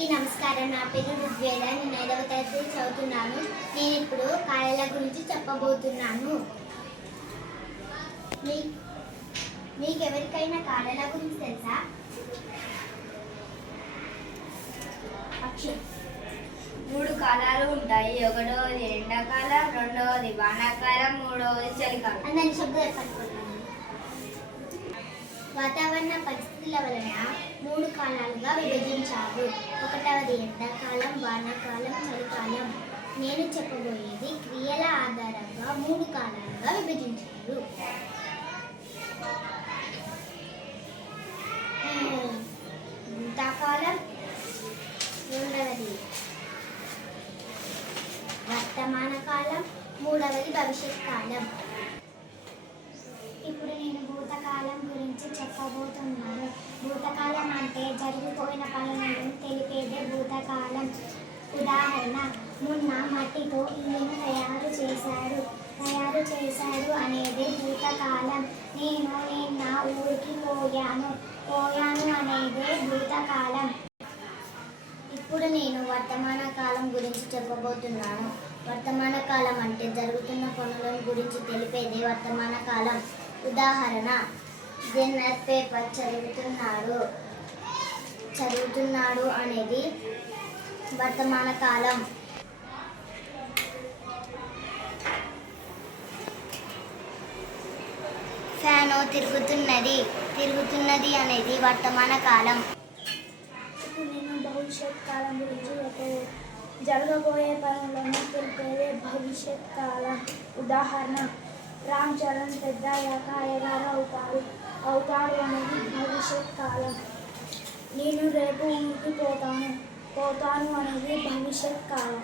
అందరికీ నమస్కారం. నా పేరు ఋగ్వేద. నేను 5వ తరగతి చదువుతున్నాను. నేను ఇప్పుడు కాయల గురించి చెప్పబోతున్నాను. మీకు ఎవరికైనా కాయల గురించి తెలుసా? మూడు కాలాలు ఉంటాయి. ఒకటోది ఎండాకాలం, రెండవది వానాకాలం, మూడవది చలికాలం. అందరినీ శబ్దాలు పట్టుకుంటాను. వాతావరణ పరిస్థితుల వలన 3 కాలాలుగా విభజించారు. ఒకటవది ఎండాకాలం, వానాకాలం, చలికాలం. నేను చెప్పబోయేది క్రియల ఆధారంగా 3 కాలాలుగా విభజించారు. భూతకాలం, రెండవది వర్తమాన కాలం, మూడవది భవిష్యత్ కాలం. ఇప్పుడు నేను భూతకాలం గురించి చెప్పబోతున్నాను. భూతకాలం అంటే జరిగిపోయిన పనులను తెలిపేదే భూతకాలం. ఉదాహరణ, మొన్న మట్టితో ఇల్లును తయారు చేశాడు అనేది భూతకాలం. నేను నిన్న ఊరికి పోయాను అనేదే భూతకాలం. ఇప్పుడు నేను వర్తమాన కాలం గురించి చెప్పబోతున్నాను. వర్తమాన కాలం అంటే జరుగుతున్న పనుల గురించి తెలిపేదే వర్తమాన కాలం. ఉదాహరణ, డిన్నర్ పేపర్ చదువుతున్నాడు అనేది వర్తమాన కాలం. ఫ్యాను తిరుగుతున్నది అనేది వర్తమాన కాలం. ఇప్పుడు నేను భవిష్యత్ కాలం గురించి జరగబోయే పనులను తెలిపేదే భవిష్యత్ కాలం. ఉదాహరణ, రామ్ చరణ్ పెద్దయ్యాక అయ్యగారు అవుతాడు అనేది భవిష్యత్ కాలం. నేను రేపు ఊరికి పోతాను అనేది భవిష్యత్ కాలం.